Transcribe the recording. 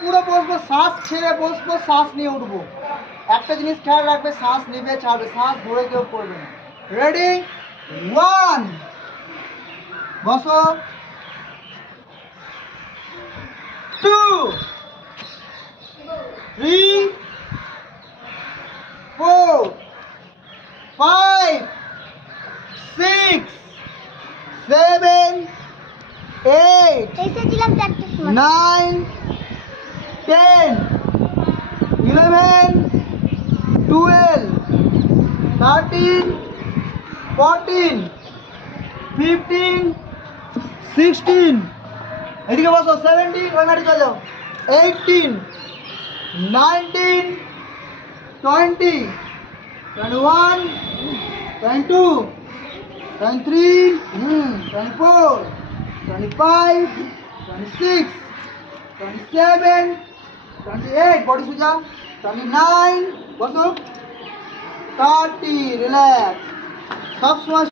পুরো বসবো, শ্বাস ছেড়ে বসবো, শ্বাস নিয়ে উঠবো। একটা জিনিস খেয়াল রাখবে, শ্বাস নেবে ছাড়বে, শ্বাস ধরে কেউ করবে না। রেডি, 1, বসো, 2, 3, 4, 5, 6, 7, 8, এসেছিলাম 4টের সময়। 9, 10, 11, 12, 13, 14, 15, 16, এদিকে বসো, 17, ওই মাঠে চলে যাও, 18, 19, 20, 21, 22, 23, 24, 25, 26, 27, 28, body সোজা, 29, বসো, 30, রিল্যাক্স। সব সময়